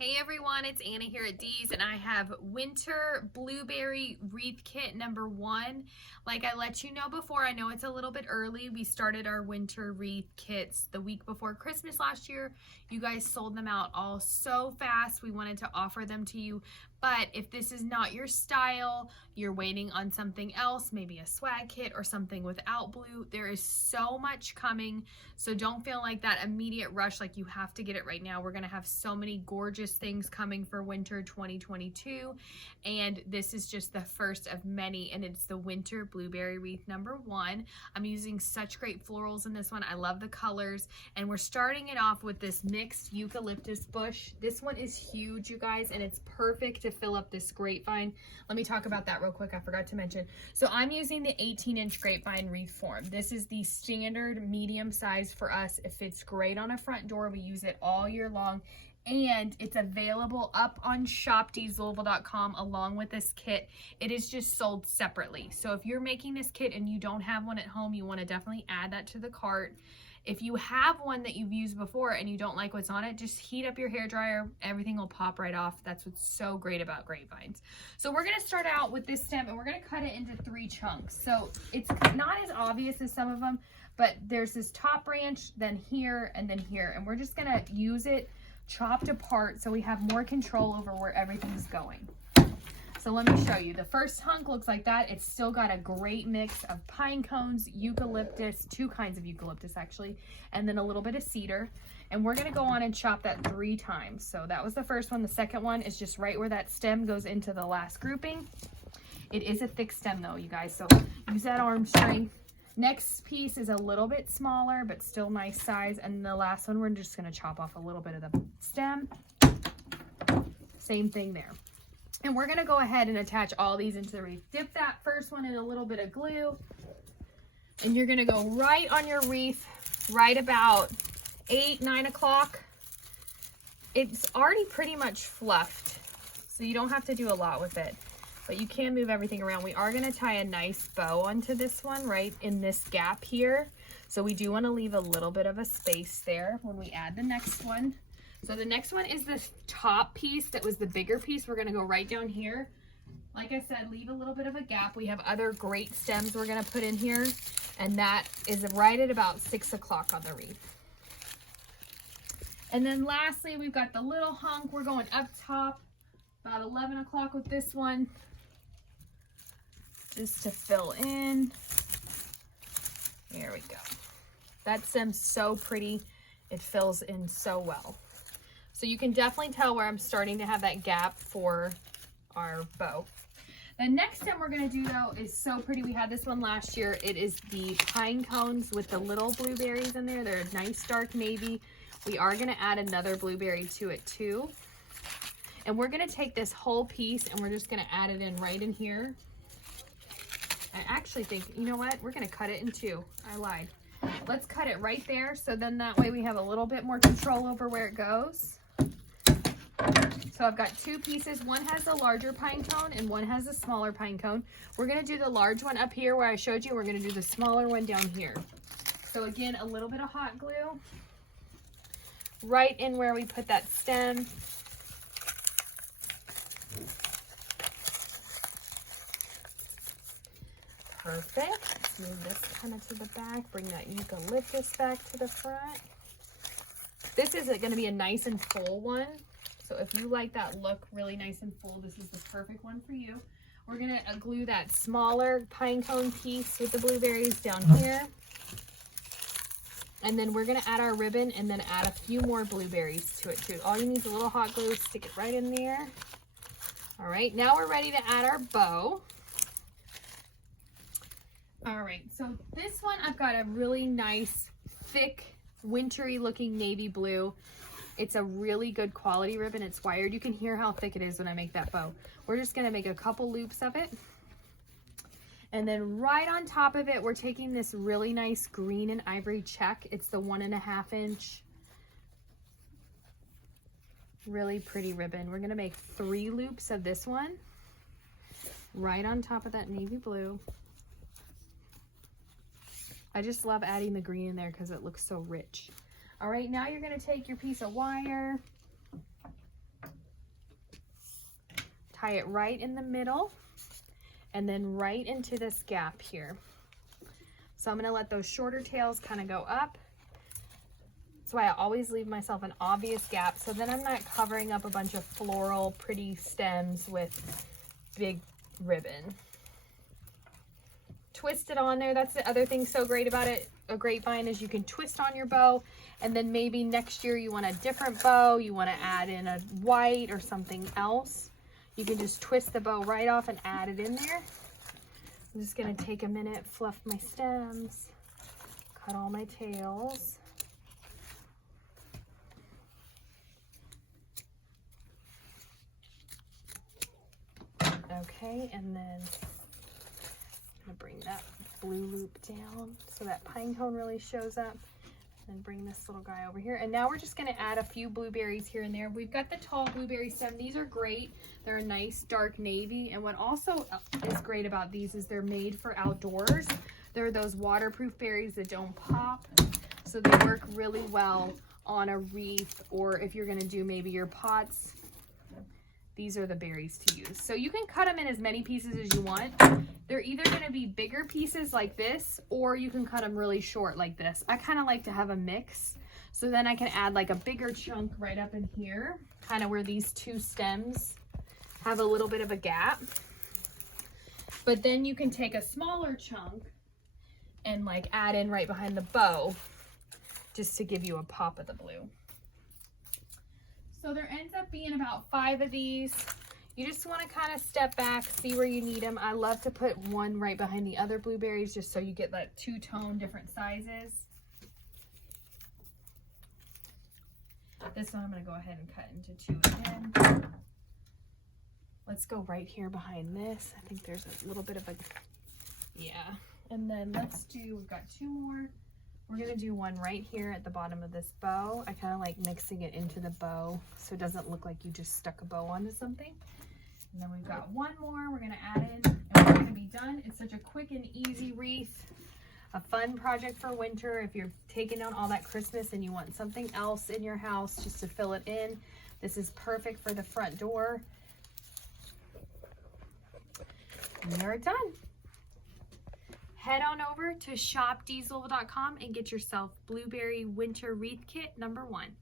Hey everyone, it's Anna here at Dee's, and I have winter blueberry wreath kit number 1. Like I let you know before, I know it's a little bit early. We started our winter wreath kits the week before Christmas last year. You guys sold them out all so fast. We wanted to offer them to you. But if this is not your style, you're waiting on something else, maybe a swag kit or something without blue, there is so much coming. So don't feel like that immediate rush, like you have to get it right now. We're gonna have so many gorgeous things coming for winter 2022. And this is just the first of many, and it's the winter blueberry wreath number 1. I'm using such great florals in this one. I love the colors. And we're starting it off with this mixed eucalyptus bush. This one is huge, you guys, and it's perfect to fill up this grapevine. Let me talk about that real quick. I forgot to mention. So I'm using the 18-inch grapevine wreath form. This is the standard medium size for us. It fits great on a front door. We use it all year long. And it's available up on shopdeeslouisville.com along with this kit. It is just sold separately. So if you're making this kit and you don't have one at home, you want to definitely add that to the cart. If you have one that you've used before and you don't like what's on it, just heat up your hairdryer. Everything will pop right off. That's what's so great about grapevines. So we're going to start out with this stem and we're going to cut it into 3 chunks. So it's not as obvious as some of them, but there's this top branch, then here, and then here. And we're just going to use it chopped apart so we have more control over where everything's going. So let me show you. The first hunk looks like that. It's still got a great mix of pine cones, eucalyptus, 2 kinds of eucalyptus actually, and then a little bit of cedar. And we're gonna go on and chop that 3 times. So that was the first one. The second one is just right where that stem goes into the last grouping. It is a thick stem though, you guys, so use that arm strength. Next piece is a little bit smaller, but still nice size. And the last one, we're just gonna chop off a little bit of the stem. Same thing there. And we're gonna go ahead and attach all these into the wreath. Dip that first one in a little bit of glue. And you're gonna go right on your wreath, right about 8, 9 o'clock. It's already pretty much fluffed, so you don't have to do a lot with it. But you can move everything around. We are gonna tie a nice bow onto this one right in this gap here. So we do wanna leave a little bit of a space there when we add the next one. So the next one is this top piece that was the bigger piece. We're gonna go right down here. Like I said, leave a little bit of a gap. We have other great stems we're gonna put in here, and that is right at about 6 o'clock on the wreath. And then lastly, we've got the little hunk. We're going up top about 11 o'clock with this one, just to fill in. There we go. That stem's so pretty. It fills in so well. So you can definitely tell where I'm starting to have that gap for our bow. The next stem we're gonna do though is so pretty. We had this one last year. It is the pine cones with the little blueberries in there. They're a nice dark navy. We are gonna add another blueberry to it too. And we're gonna take this whole piece and we're just gonna add it in right in here. I actually think, you know what? We're gonna cut it in 2. I lied. Let's cut it right there, so then that way we have a little bit more control over where it goes. So I've got 2 pieces. One has a larger pine cone and one has a smaller pine cone. We're gonna do the large one up here where I showed you. We're gonna do the smaller one down here. So again, a little bit of hot glue right in where we put that stem. Perfect. Let's move this kind of to the back. Bring that eucalyptus back to the front. This is going to be a nice and full one. So if you like that look really nice and full, this is the perfect one for you. We're going to glue that smaller pine cone piece with the blueberries down here. And then we're going to add our ribbon and then add a few more blueberries to it too. All you need is a little hot glue. Stick it right in there. All right, now we're ready to add our bow. All right, so this one I've got a really nice, thick, wintry looking navy blue. It's a really good quality ribbon. It's wired. You can hear how thick it is when I make that bow. We're just gonna make a couple loops of it. And then right on top of it, we're taking this really nice green and ivory check. It's the 1.5 inch. Really pretty ribbon. We're gonna make 3 loops of this one right on top of that navy blue. I just love adding the green in there because it looks so rich. All right, now you're gonna take your piece of wire tie it right in the middle and then right into this gap here. So I'm gonna let those shorter tails kind of go up. That's why I always leave myself an obvious gap, so then I'm not covering up a bunch of floral pretty stems with big ribbon. Twist it on there. That's the other thing so great about it, a grapevine, is you can twist on your bow, and then maybe next year you want a different bow, you want to add in a white or something else. You can just twist the bow right off and add it in there. I'm just going to take a minute, fluff my stems, cut all my tails. Okay, and then I'm gonna bring that blue loop down so that pine cone really shows up, and bring this little guy over here. And now we're just gonna add a few blueberries here and there. We've got the tall blueberry stem. These are great. They're a nice dark navy. And what also is great about these is they're made for outdoors. They're those waterproof berries that don't pop. So they work really well on a wreath, or if you're gonna do maybe your pots. These are the berries to use. So you can cut them in as many pieces as you want. They're either going to be bigger pieces like this, or you can cut them really short like this. I kind of like to have a mix. So then I can add like a bigger chunk right up in here, kind of where these two stems have a little bit of a gap. But then you can take a smaller chunk and like add in right behind the bow, just to give you a pop of the blue. So there ends up being about 5 of these. You just want to kind of step back, see where you need them. I love to put one right behind the other blueberries just so you get that two-tone different sizes. This one I'm going to go ahead and cut into 2 again. Let's go right here behind this. I think there's a little bit of a, yeah. And then let's do, we've got 2 more. We're gonna do one right here at the bottom of this bow. I kind of like mixing it into the bow so it doesn't look like you just stuck a bow onto something. And then we've got 1 more we're gonna add in, and we're gonna be done. It's such a quick and easy wreath, a fun project for winter. If you're taking out all that Christmas and you want something else in your house just to fill it in, this is perfect for the front door. And you're done. Head on over to shopdeezel.com and get yourself Blueberry Winter Wreath Kit #1.